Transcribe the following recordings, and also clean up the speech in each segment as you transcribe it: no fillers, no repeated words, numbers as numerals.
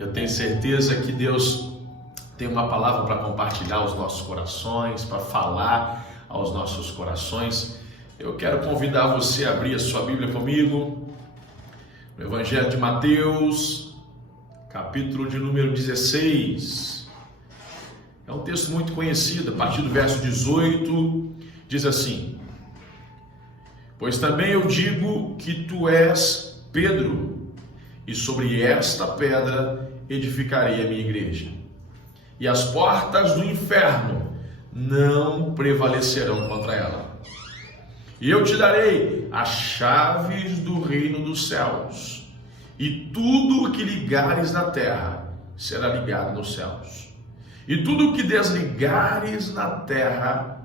Eu tenho certeza que Deus tem uma palavra para compartilhar aos nossos corações, para falar aos nossos corações. Eu quero convidar você a abrir a sua Bíblia comigo, no Evangelho de Mateus, capítulo de número 16. É um texto muito conhecido, a partir do verso 18, diz assim: Pois também eu digo que tu és Pedro, e sobre esta pedra edificarei a minha igreja, e as portas do inferno não prevalecerão contra ela. E eu te darei as chaves do reino dos céus, e tudo o que ligares na terra será ligado nos céus, e tudo o que desligares na terra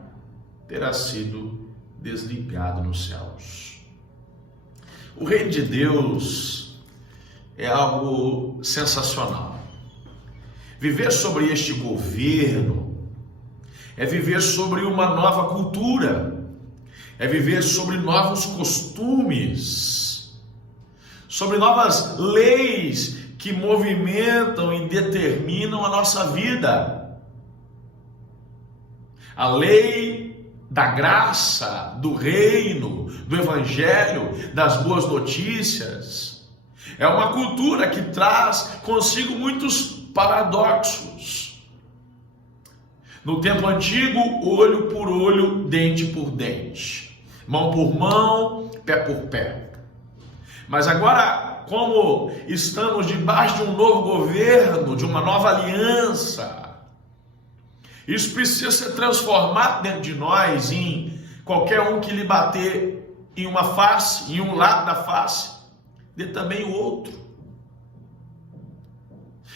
terá sido desligado nos céus. O reino de Deus é algo sensacional. Viver sobre este governo é viver sobre uma nova cultura, é viver sobre novos costumes, sobre novas leis que movimentam e determinam a nossa vida. A lei da graça, do reino, do evangelho, das boas notícias. É uma cultura que traz consigo muitos paradoxos. No tempo antigo, olho por olho, dente por dente, mão por mão, pé por pé. Mas agora, como estamos debaixo de um novo governo, de uma nova aliança, isso precisa ser transformado dentro de nós em qualquer um que lhe bater em uma face, em um lado da face, dê também o outro.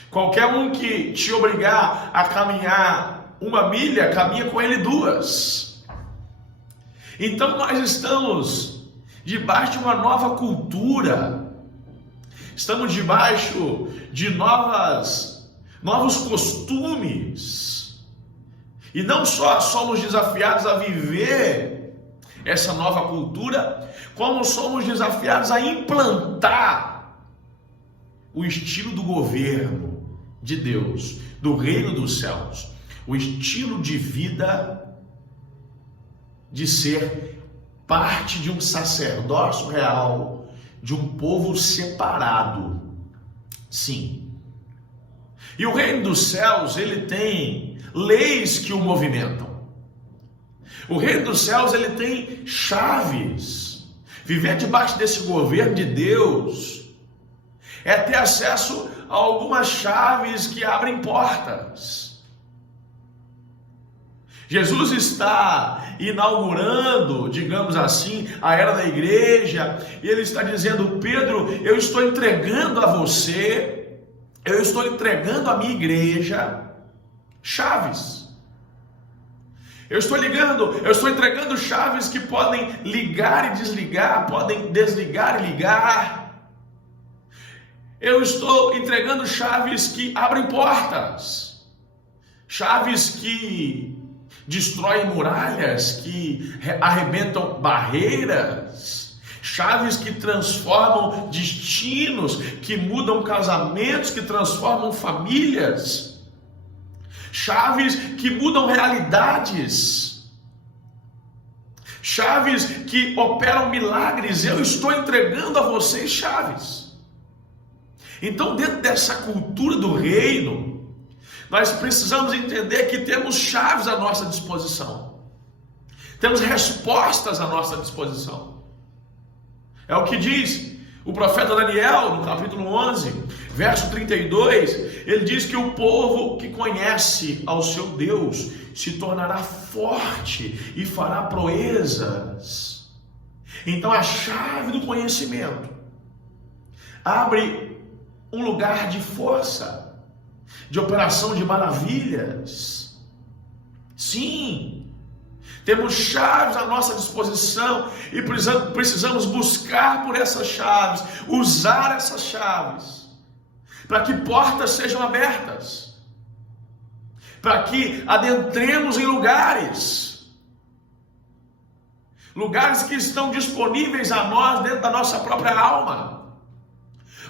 Qualquer um que te obrigar a caminhar uma milha, caminha com ele duas. Então nós estamos debaixo de uma nova cultura, estamos debaixo de novos costumes, e não só somos desafiados a viver essa nova cultura, como somos desafiados a implantar o estilo do governo de Deus, do reino dos céus, o estilo de vida de ser parte de um sacerdócio real, de um povo separado. Sim. E o reino dos céus, ele tem leis que o movimentam. O reino dos céus, ele tem chaves. Viver debaixo desse governo de Deus é ter acesso a algumas chaves que abrem portas. Jesus está inaugurando, digamos assim, a era da igreja, e ele está dizendo: Pedro, eu estou entregando a você, eu estou entregando à minha igreja chaves. Eu estou entregando chaves que podem ligar e desligar, podem desligar e ligar. Eu estou entregando chaves que abrem portas, chaves que destroem muralhas, que arrebentam barreiras, chaves que transformam destinos, que mudam casamentos, que transformam famílias. Chaves que mudam realidades, chaves que operam milagres. Eu estou entregando a vocês chaves. Então, dentro dessa cultura do reino, nós precisamos entender que temos chaves à nossa disposição, temos respostas à nossa disposição. É o que diz o profeta Daniel, no capítulo 11, verso 32, ele diz que o povo que conhece ao seu Deus se tornará forte e fará proezas. Então a chave do conhecimento abre um lugar de força, de operação de maravilhas. Sim, temos chaves à nossa disposição e precisamos buscar por essas chaves, usar essas chaves, para que portas sejam abertas, para que adentremos em lugares que estão disponíveis a nós dentro da nossa própria alma,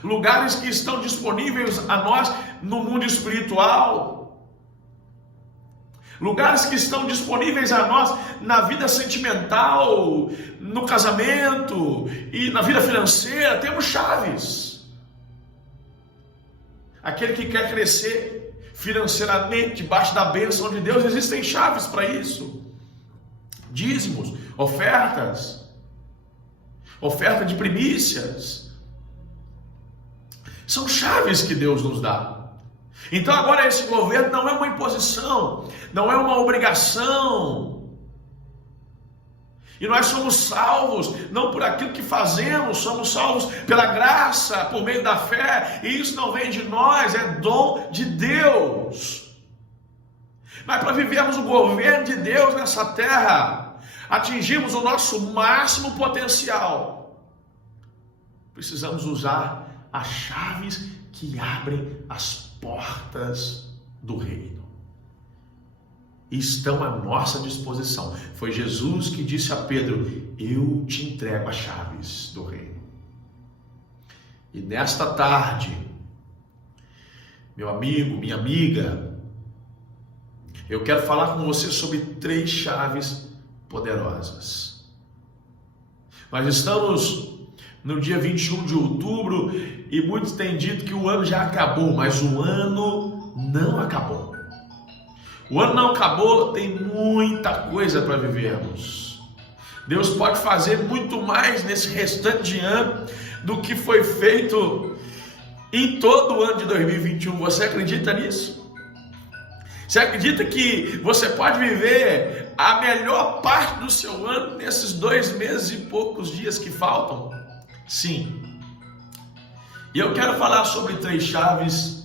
lugares que estão disponíveis a nós no mundo espiritual, lugares que estão disponíveis a nós na vida sentimental, no casamento e na vida financeira. Temos chaves. Aquele que quer crescer financeiramente debaixo da bênção de Deus, existem chaves para isso. Dízimos, oferta de primícias, são chaves que Deus nos dá. Então agora esse governo não é uma imposição, não é uma obrigação. E nós somos salvos não por aquilo que fazemos, somos salvos pela graça, por meio da fé, e isso não vem de nós, é dom de Deus. Mas para vivermos o governo de Deus nessa terra, atingirmos o nosso máximo potencial, precisamos usar as chaves que abrem as portas do reino. Estão à nossa disposição. Foi Jesus que disse a Pedro: eu te entrego as chaves do reino. E nesta tarde, meu amigo, minha amiga, eu quero falar com você sobre 3 chaves poderosas. Nós estamos no dia 21 de outubro e muitos têm dito que o ano já acabou, mas o ano não acabou. O ano não acabou, tem muita coisa para vivermos. Deus pode fazer muito mais nesse restante de ano do que foi feito em todo o ano de 2021. Você acredita nisso? Você acredita que você pode viver a melhor parte do seu ano nesses 2 meses e poucos dias que faltam? Sim. E eu quero falar sobre 3 chaves.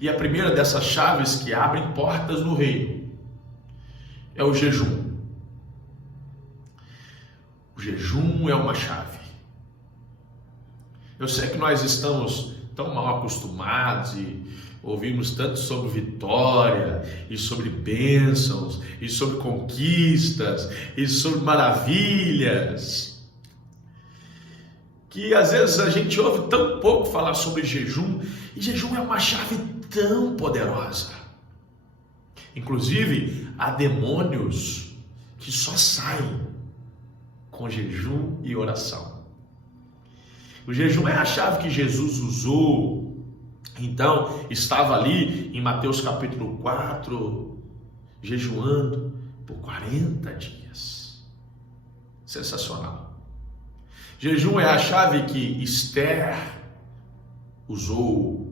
E a primeira dessas chaves que abrem portas no reino é o jejum. O jejum é uma chave. Eu sei que nós estamos tão mal acostumados e ouvimos tanto sobre vitória, e sobre bênçãos, e sobre conquistas, e sobre maravilhas, que às vezes a gente ouve tão pouco falar sobre jejum, e jejum é uma chave tão poderosa. Inclusive, há demônios que só saem com jejum e oração. O jejum é a chave que Jesus usou. Então, estava ali em Mateus capítulo 4, jejuando por 40 dias. Sensacional. Jejum é a chave que Esther usou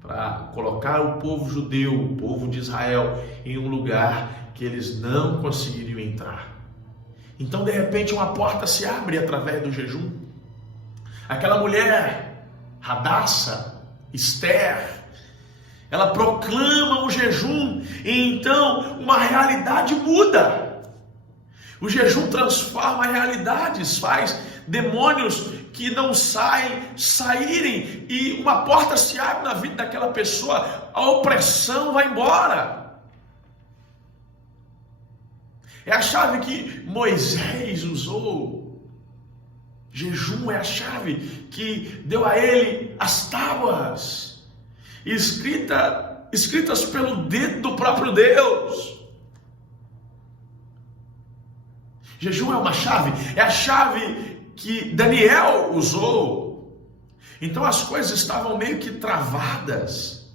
para colocar o povo judeu, o povo de Israel, em um lugar que eles não conseguiriam entrar. Então, de repente, uma porta se abre através do jejum. Aquela mulher, Radassa, Esther, ela proclama o jejum, e então uma realidade muda. O jejum transforma realidades, faz demônios que não saírem, e uma porta se abre na vida daquela pessoa, a opressão vai embora. É a chave que Moisés usou. Jejum é a chave que deu a ele as tábuas, escritas pelo dedo do próprio Deus. Jejum é uma chave, é a chave que Daniel usou. Então as coisas estavam meio que travadas.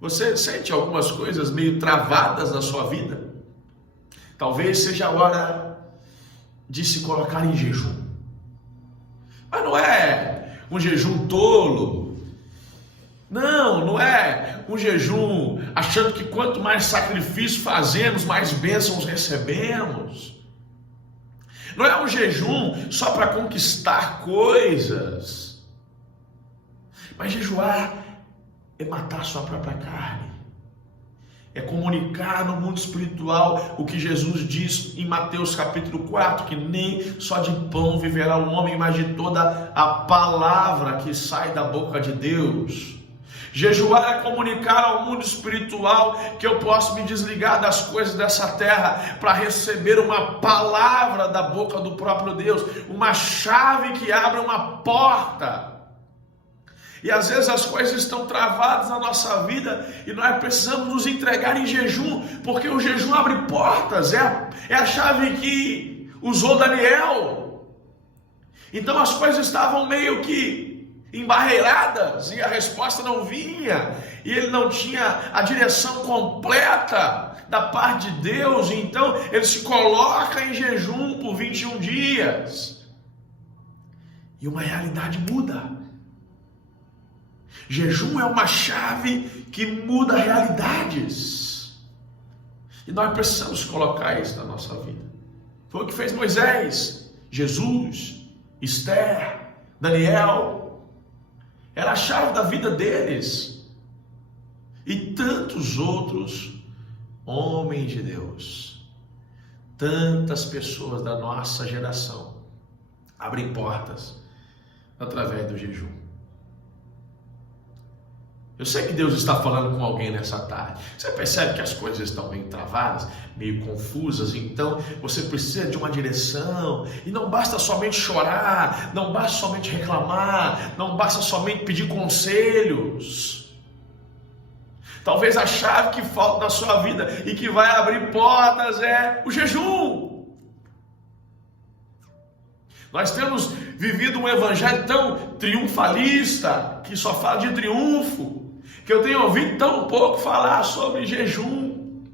Você sente algumas coisas meio travadas na sua vida? Talvez seja a hora de se colocar em jejum. Mas não é um jejum tolo. Não é um jejum achando que quanto mais sacrifício fazemos, mais bênçãos recebemos. Não é um jejum só para conquistar coisas. Mas jejuar é matar a sua própria carne. É comunicar no mundo espiritual o que Jesus diz em Mateus capítulo 4, que nem só de pão viverá o homem, mas de toda a palavra que sai da boca de Deus. Jejuar é comunicar ao mundo espiritual que eu posso me desligar das coisas dessa terra para receber uma palavra da boca do próprio Deus, uma chave que abre uma porta. E às vezes as coisas estão travadas na nossa vida e nós precisamos nos entregar em jejum, porque o jejum abre portas, é a chave que usou Daniel. Então as coisas estavam meio que embarreiradas e a resposta não vinha, e ele não tinha a direção completa da parte de Deus. Então ele se coloca em jejum por 21 dias e uma realidade muda. Jejum é uma chave que muda realidades. E nós precisamos colocar isso na nossa vida. Foi o que fez Moisés, Jesus, Esther, Daniel. Era a chave da vida deles. E tantos outros homens de Deus. Tantas pessoas da nossa geração abrem portas através do jejum. Eu sei que Deus está falando com alguém nessa tarde. Você percebe que as coisas estão meio travadas, meio confusas, então você precisa de uma direção. E não basta somente chorar, não basta somente reclamar, não basta somente pedir conselhos. Talvez a chave que falta na sua vida e que vai abrir portas é o jejum. Nós temos vivido um evangelho tão triunfalista, que só fala de triunfo, que eu tenho ouvido tão pouco falar sobre jejum,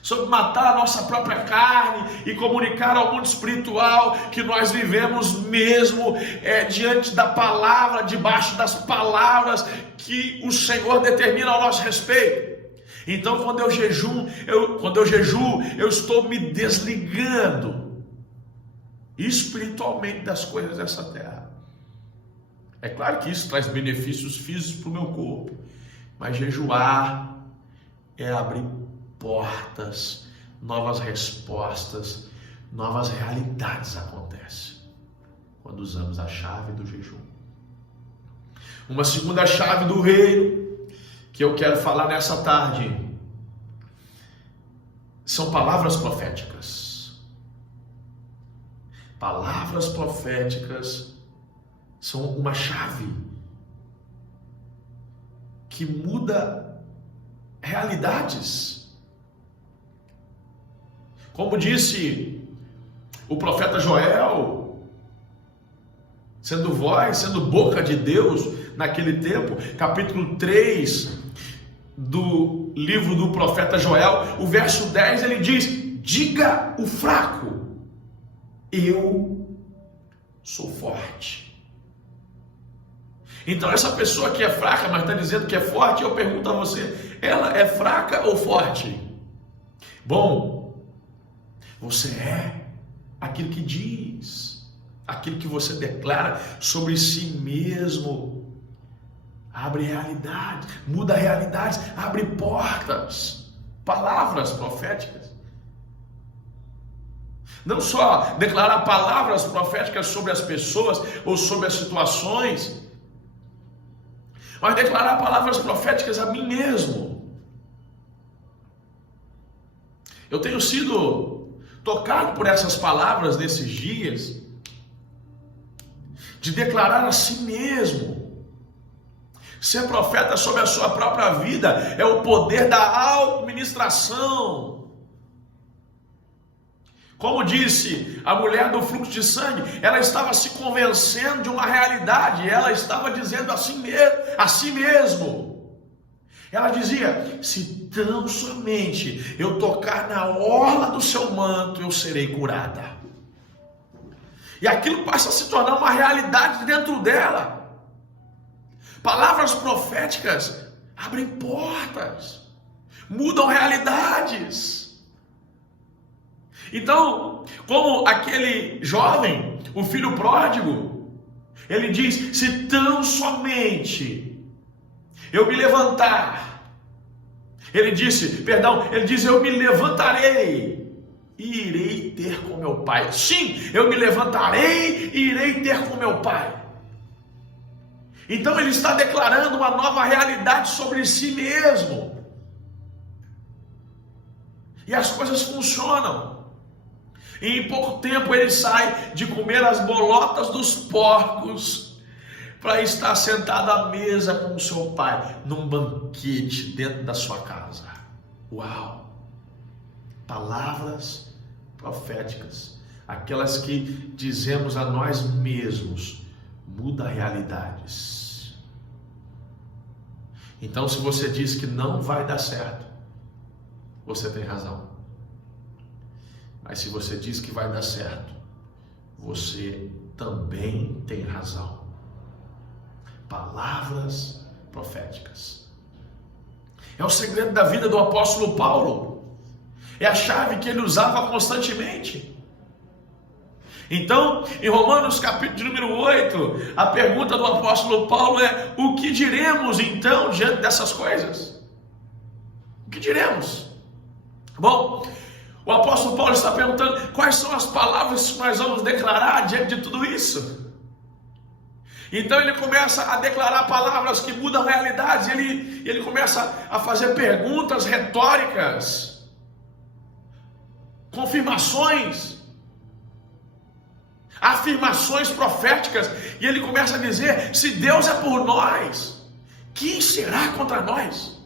sobre matar a nossa própria carne e comunicar ao mundo espiritual que nós vivemos mesmo diante da palavra, debaixo das palavras que o Senhor determina ao nosso respeito. Então, quando eu jejuo, eu estou me desligando espiritualmente das coisas dessa terra. É claro que isso traz benefícios físicos para o meu corpo, mas jejuar é abrir portas, novas respostas, novas realidades acontecem quando usamos a chave do jejum. Uma segunda chave do reino que eu quero falar nessa tarde são palavras proféticas. Palavras proféticas são uma chave que muda realidades. Como disse o profeta Joel, sendo voz, sendo boca de Deus naquele tempo, capítulo 3 do livro do profeta Joel, o verso 10, ele diz: diga o fraco, eu sou forte. Então essa pessoa que é fraca, mas está dizendo que é forte, eu pergunto a você, ela é fraca ou forte? Bom, você é aquilo que diz, aquilo que você declara sobre si mesmo. Abre realidade, muda realidades, abre portas, palavras proféticas. Não só declarar palavras proféticas sobre as pessoas ou sobre as situações, mas declarar palavras proféticas a mim mesmo. Eu tenho sido tocado por essas palavras nesses dias, de declarar a si mesmo. Ser profeta sobre a sua própria vida é o poder da administração. Como disse a mulher do fluxo de sangue, ela estava se convencendo de uma realidade, ela estava dizendo a si mesmo. Ela dizia: se tão somente eu tocar na orla do seu manto, eu serei curada. E aquilo passa a se tornar uma realidade dentro dela. Palavras proféticas abrem portas, mudam realidades. Então, como aquele jovem, o filho pródigo, ele diz: se tão somente eu me levantar, ele diz: eu me levantarei e irei ter com meu pai. Sim, eu me levantarei e irei ter com meu pai. Então ele está declarando uma nova realidade sobre si mesmo. E as coisas funcionam. E em pouco tempo ele sai de comer as bolotas dos porcos para estar sentado à mesa com o seu pai, num banquete dentro da sua casa. Uau! Palavras proféticas, aquelas que dizemos a nós mesmos, muda realidades. Então, se você diz que não vai dar certo, você tem razão. Mas se você diz que vai dar certo, você também tem razão. Palavras proféticas. É o segredo da vida do apóstolo Paulo. É a chave que ele usava constantemente. Então, em Romanos capítulo de número 8, a pergunta do apóstolo Paulo é: o que diremos então diante dessas coisas? O que diremos? Bom, o apóstolo Paulo está perguntando quais são as palavras que nós vamos declarar diante de tudo isso. Então ele começa a declarar palavras que mudam realidades, ele começa a fazer perguntas retóricas, confirmações, afirmações proféticas, e ele começa a dizer: se Deus é por nós, quem será contra nós?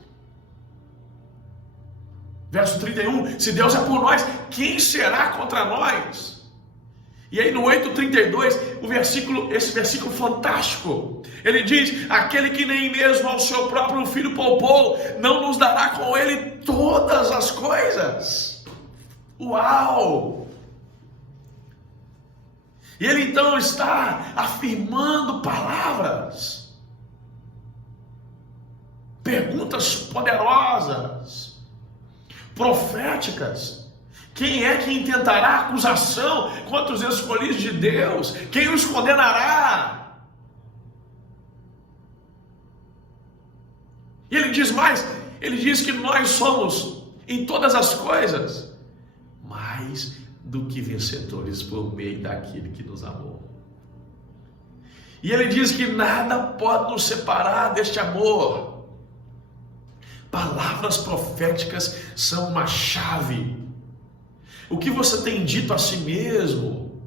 Verso 31, se Deus é por nós, quem será contra nós? E aí no 8:32, esse versículo fantástico, ele diz: aquele que nem mesmo ao seu próprio filho poupou, não nos dará com ele todas as coisas. Uau! E ele então está afirmando palavras, perguntas poderosas, proféticas. Quem é que intentará acusação contra os escolhidos de Deus? Quem os condenará? E ele diz mais, ele diz que nós somos em todas as coisas mais do que vencedores por meio daquele que nos amou. E ele diz que nada pode nos separar deste amor. Palavras proféticas são uma chave. O que você tem dito a si mesmo,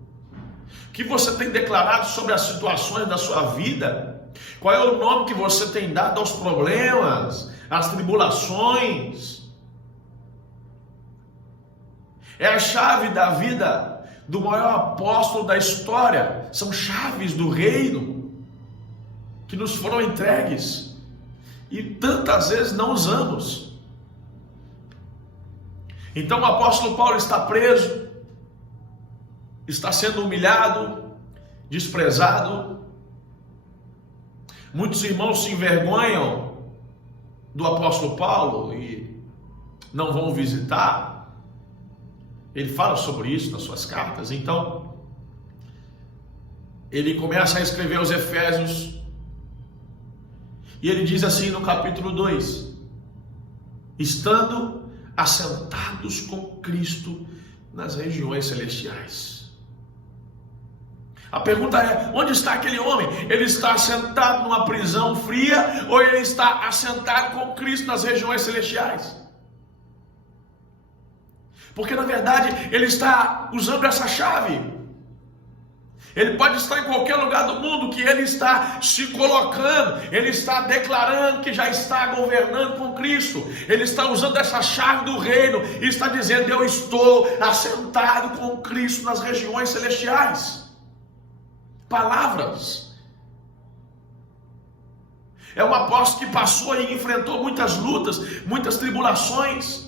o que você tem declarado sobre as situações da sua vida, qual é o nome que você tem dado aos problemas, às tribulações, é a chave da vida do maior apóstolo da história. São chaves do reino que nos foram entregues e tantas vezes não usamos. Então o apóstolo Paulo está preso, está sendo humilhado, desprezado. Muitos irmãos se envergonham do apóstolo Paulo e não vão visitar. Ele fala sobre isso nas suas cartas. Então ele começa a escrever aos Efésios e ele diz assim no capítulo 2: estando assentados com Cristo nas regiões celestiais. A pergunta é: onde está aquele homem? Ele está assentado numa prisão fria ou ele está assentado com Cristo nas regiões celestiais? Porque na verdade ele está usando essa chave. Ele pode estar em qualquer lugar do mundo que ele está se colocando, ele está declarando que já está governando com Cristo, ele está usando essa chave do reino e está dizendo: eu estou assentado com Cristo nas regiões celestiais. Palavras. É um apóstolo que passou e enfrentou muitas lutas, muitas tribulações.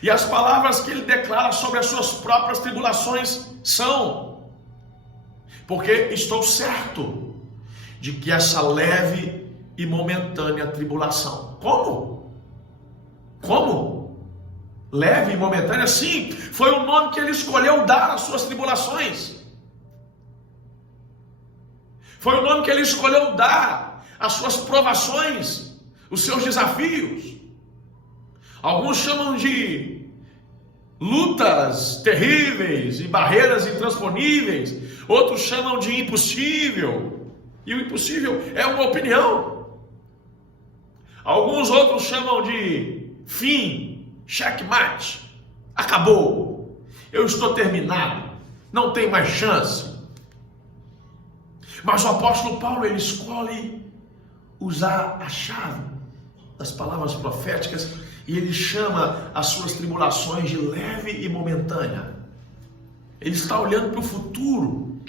E as palavras que ele declara sobre as suas próprias tribulações são: porque estou certo de que essa leve e momentânea tribulação. Como? Como? Leve e momentânea? Sim, foi o nome que ele escolheu dar às suas tribulações. Foi o nome que ele escolheu dar às suas provações, os seus desafios. Alguns chamam de lutas terríveis e barreiras intransponíveis. Outros chamam de impossível. E o impossível é uma opinião. Alguns outros chamam de fim, checkmate. Acabou. Eu estou terminado. Não tem mais chance. Mas o apóstolo Paulo, ele escolhe usar a chave das palavras proféticas e ele chama as suas tribulações de leve e momentânea. Ele está olhando para o futuro.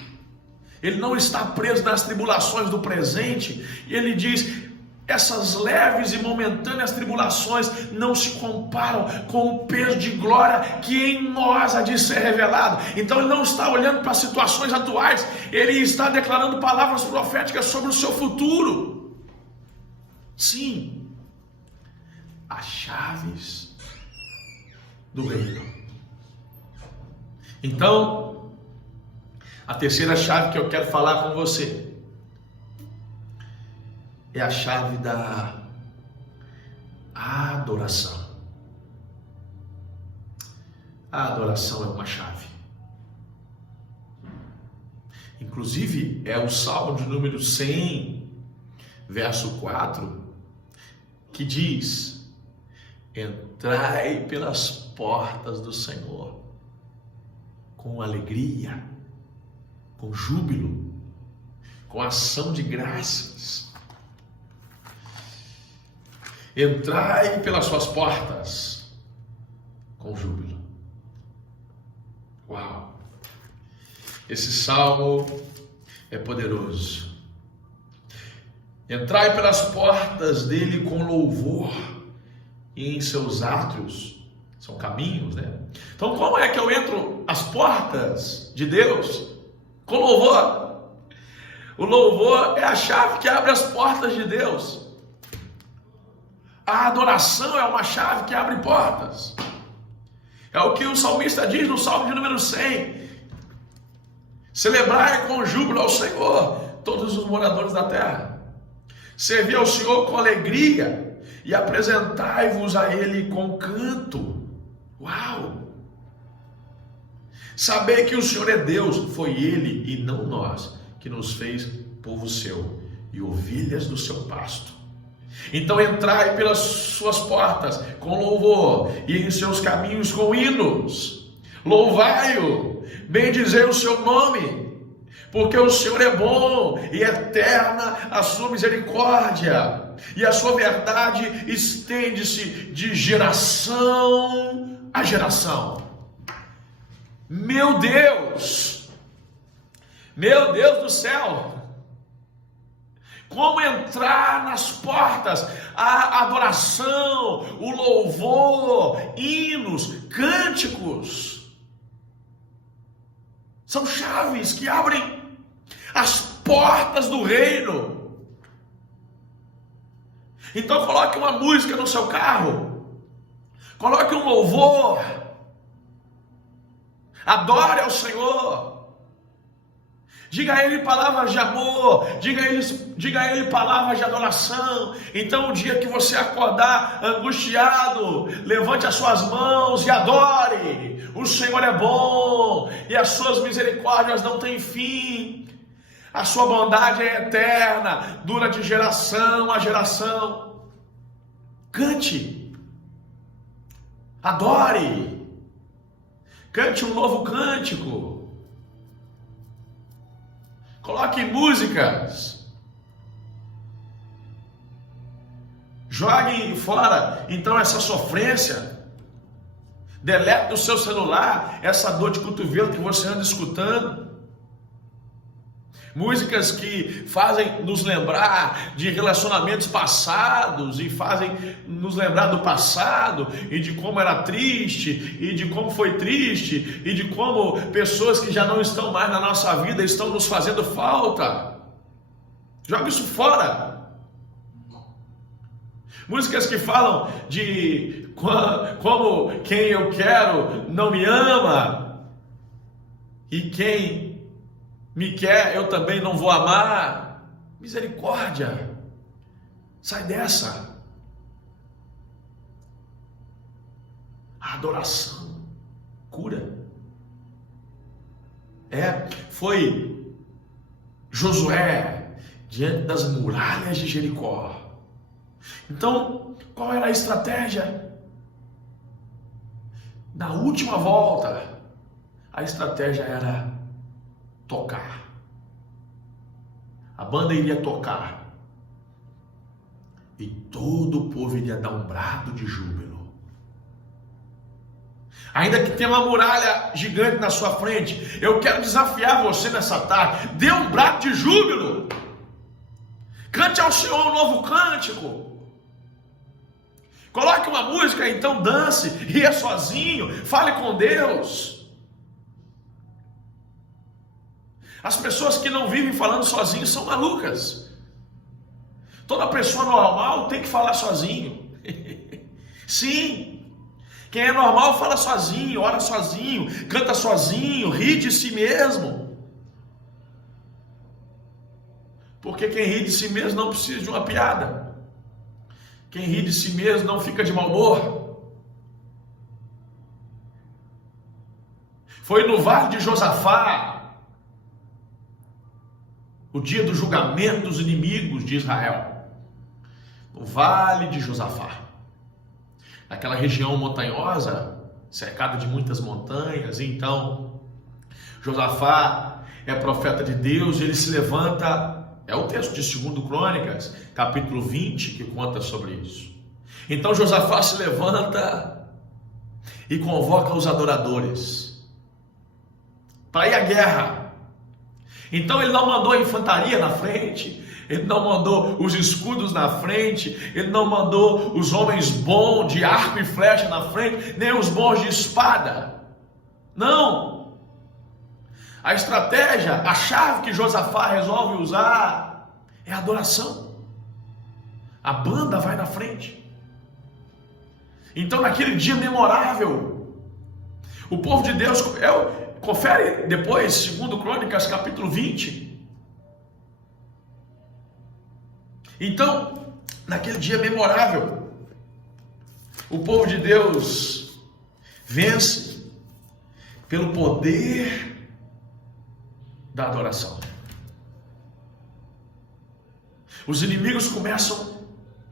Ele não está preso nas tribulações do presente. E ele diz: essas leves e momentâneas tribulações não se comparam com o peso de glória que em nós há de ser revelado. Então ele não está olhando para as situações atuais, ele está declarando palavras proféticas sobre o seu futuro. Sim, as chaves do reino. Então, a terceira chave que eu quero falar com você é a chave da adoração. A adoração é uma chave. Inclusive, é o Salmo de número 100, verso 4, que diz: entrai pelas portas do Senhor com alegria, com júbilo, com ação de graças. Entrai pelas suas portas com júbilo. Uau! Esse salmo é poderoso. Entrai pelas portas dele com louvor, e em seus átrios, são caminhos, né? Então, como é que eu entro às portas de Deus? Com louvor. O louvor é a chave que abre as portas de Deus. A adoração é uma chave que abre portas. É o que o salmista diz no Salmo de número 100. Celebrai com júbilo ao Senhor, todos os moradores da terra. Servi ao Senhor com alegria e apresentai-vos a Ele com canto. Uau! Sabei que o Senhor é Deus, foi Ele e não nós que nos fez povo seu e ovelhas do seu pasto. Então entrai pelas suas portas com louvor e em seus caminhos com hinos. Louvai-o, bendizei o seu nome, porque o Senhor é bom e eterna a sua misericórdia, e a sua verdade estende-se de geração a geração. Meu Deus do céu! Como entrar nas portas? A adoração, o louvor, hinos, cânticos. São chaves que abrem as portas do reino. Então coloque uma música no seu carro. Coloque um louvor. Adore ao Senhor. Diga a Ele palavras de amor, diga a Ele palavras de adoração. Então, o dia que você acordar angustiado, levante as suas mãos e adore. O Senhor é bom e as suas misericórdias não têm fim. A sua bondade é eterna, dura de geração a geração. Cante, adore, cante um novo cântico. Coloque músicas. Jogue fora, então, essa sofrência. Delete do seu celular essa dor de cotovelo que você anda escutando. Músicas que fazem nos lembrar de relacionamentos passados e fazem nos lembrar do passado e de como era triste e de como foi triste e de como pessoas que já não estão mais na nossa vida estão nos fazendo falta. Joga isso fora. Músicas que falam de como quem eu quero não me ama e quem me quer, eu também não vou amar. Misericórdia. Sai dessa. A adoração cura. Foi Josué diante das muralhas de Jericó. Então, qual era a estratégia? Na última volta, a estratégia era tocar. A banda iria tocar e todo o povo iria dar um brado de júbilo. Ainda que tenha uma muralha gigante na sua frente, eu quero desafiar você nessa tarde. Dê um brado de júbilo. Cante ao Senhor um novo cântico. Coloque uma música, então dance, ria sozinho, fale com Deus. As pessoas que não vivem falando sozinhos são malucas. Toda pessoa normal tem que falar sozinho. Sim. Quem é normal fala sozinho, ora sozinho, canta sozinho, ri de si mesmo. Porque quem ri de si mesmo não precisa de uma piada. Quem ri de si mesmo não fica de mau humor. Foi no vale de Josafá, o dia do julgamento dos inimigos de Israel. No vale de Josafá. Naquela região montanhosa, cercada de muitas montanhas. Então, Josafá é profeta de Deus e ele se levanta. É o texto de 2 Crônicas, capítulo 20, que conta sobre isso. Então Josafá se levanta e convoca os adoradores para ir à guerra. Então ele não mandou a infantaria na frente, ele não mandou os escudos na frente, ele não mandou os homens bons de arco e flecha na frente, nem os bons de espada. Não! A estratégia, a chave que Josafá resolve usar é a adoração. A banda vai na frente. Então naquele dia memorável, o povo de Deus, confere depois, 2 Crônicas capítulo 20. Então, naquele dia memorável, o povo de Deus vence pelo poder da adoração. Os inimigos começam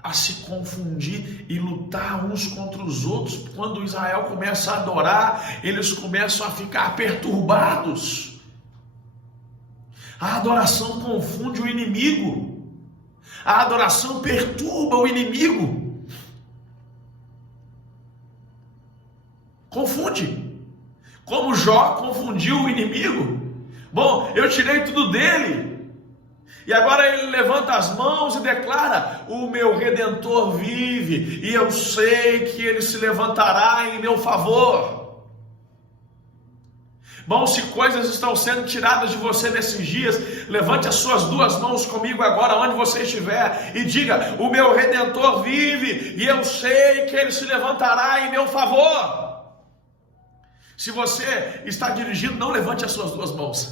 a se confundir e lutar uns contra os outros. Quando Israel começa a adorar, eles começam a ficar perturbados. A adoração confunde o inimigo. A adoração perturba o inimigo. Confunde. Como Jó confundiu o inimigo. Bom, eu tirei tudo dele. E agora ele levanta as mãos e declara: o meu Redentor vive, e eu sei que ele se levantará em meu favor. Bom, se coisas estão sendo tiradas de você nesses dias, levante as suas duas mãos comigo agora, onde você estiver, e diga: o meu Redentor vive, e eu sei que ele se levantará em meu favor. Se você está dirigindo, não levante as suas duas mãos.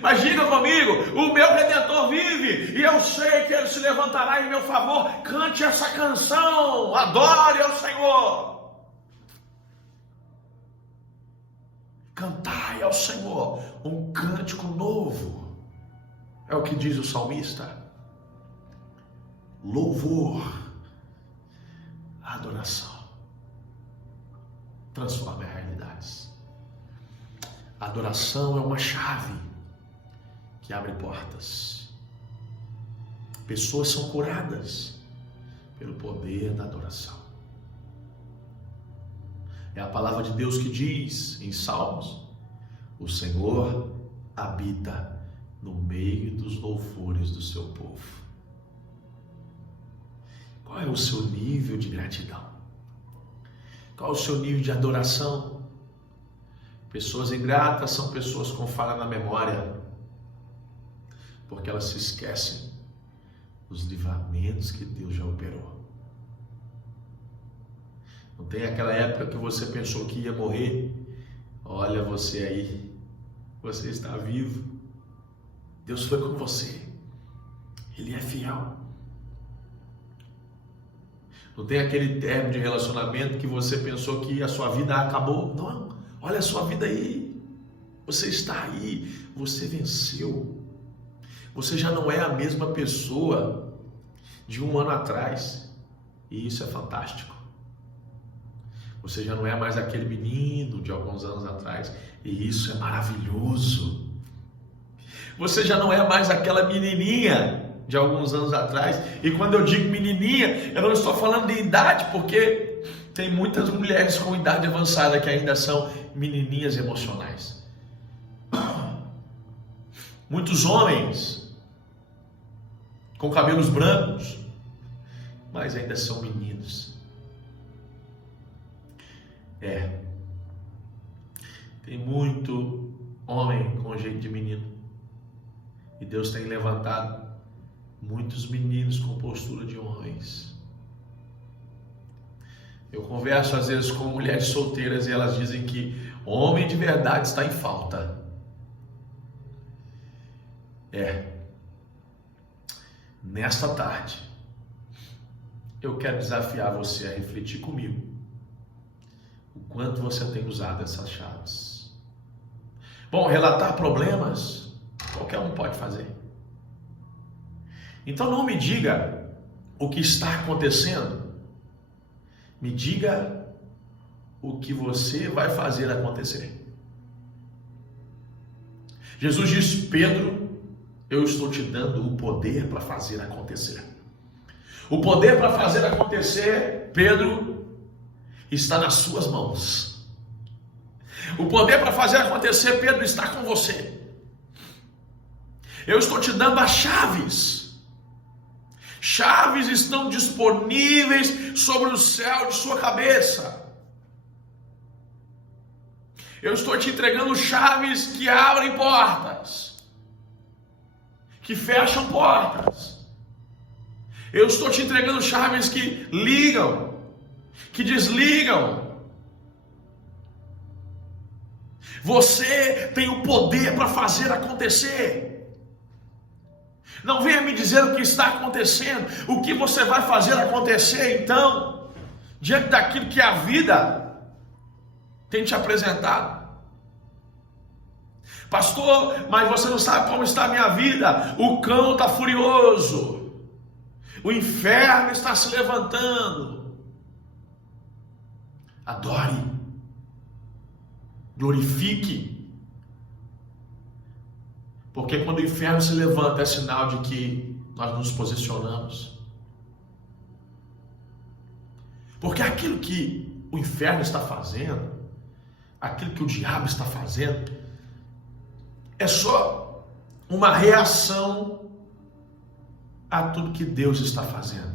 Mas diga comigo: o meu Redentor vive, e eu sei que ele se levantará em meu favor. Cante essa canção, adore ao Senhor. Cantai ao Senhor um cântico novo. É o que diz o salmista. Louvor, adoração transforma realidades. A adoração é uma chave que abre portas. Pessoas são curadas pelo poder da adoração. É a palavra de Deus que diz em Salmos: o Senhor habita no meio dos louvores do seu povo. Qual é o seu nível de gratidão? Qual é o seu nível de adoração? Pessoas ingratas são pessoas com falha na memória, porque elas se esquecem dos livramentos que Deus já operou. Não tem aquela época que você pensou que ia morrer? Olha você aí, você está vivo. Deus foi com você. Ele é fiel. Não tem aquele término de relacionamento que você pensou que a sua vida acabou. Não, olha a sua vida aí. Você está aí, você venceu. Você já não é a mesma pessoa de um ano atrás. E isso é fantástico. Você já não é mais aquele menino de alguns anos atrás. E isso é maravilhoso. Você já não é mais aquela menininha de alguns anos atrás. E quando eu digo menininha, eu não estou falando de idade, porque tem muitas mulheres com idade avançada que ainda são menininhas emocionais. Muitos homens com cabelos brancos, mas ainda são meninos. Tem muito homem com jeito de menino. E Deus tem levantado muitos meninos com postura de homens. Eu converso às vezes com mulheres solteiras e elas dizem que homem de verdade está em falta. Nesta tarde, eu quero desafiar você a refletir comigo o quanto você tem usado essas chaves. Bom, relatar problemas, qualquer um pode fazer. Então não me diga o que está acontecendo, me diga o que você vai fazer acontecer. Jesus disse: Pedro, eu estou te dando o poder para fazer acontecer. O poder para fazer acontecer, Pedro, está nas suas mãos. O poder para fazer acontecer, Pedro, está com você. Eu estou te dando as chaves. Chaves estão disponíveis sobre o céu de sua cabeça. Eu estou te entregando chaves que abrem portas, que fecham portas. Eu estou te entregando chaves que ligam, que desligam. Você tem o poder para fazer acontecer. Não venha me dizer o que está acontecendo, o que você vai fazer acontecer então, diante daquilo que a vida tem te apresentado. Pastor, mas você não sabe como está a minha vida. O cão está furioso. O inferno está se levantando. Adore. Glorifique. Porque quando o inferno se levanta é sinal de que nós nos posicionamos. Porque aquilo que o inferno está fazendo, aquilo que o diabo está fazendo, é só uma reação a tudo que Deus está fazendo.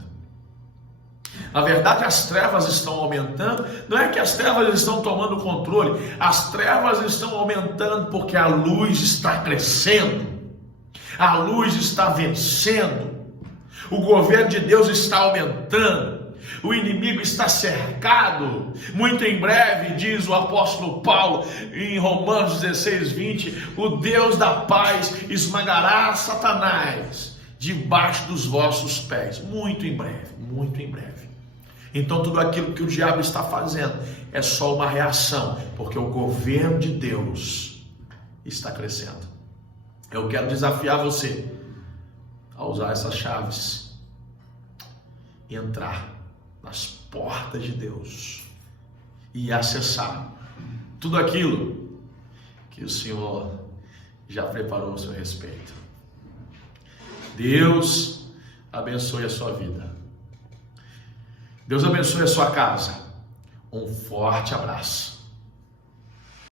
Na verdade, as trevas estão aumentando. Não é que as trevas estão tomando controle. As trevas estão aumentando porque a luz está crescendo. A luz está vencendo. O governo de Deus está aumentando. O inimigo está cercado. Muito em breve, diz o apóstolo Paulo em Romanos 16:20, o Deus da paz esmagará Satanás debaixo dos vossos pés. Muito em breve, muito em breve. Então tudo aquilo que o diabo está fazendo é só uma reação, porque o governo de Deus está crescendo. Eu quero desafiar você a usar essas chaves e entrar nas portas de Deus e acessar tudo aquilo que o Senhor já preparou a seu respeito. Deus abençoe a sua vida. Deus abençoe a sua casa. Um forte abraço.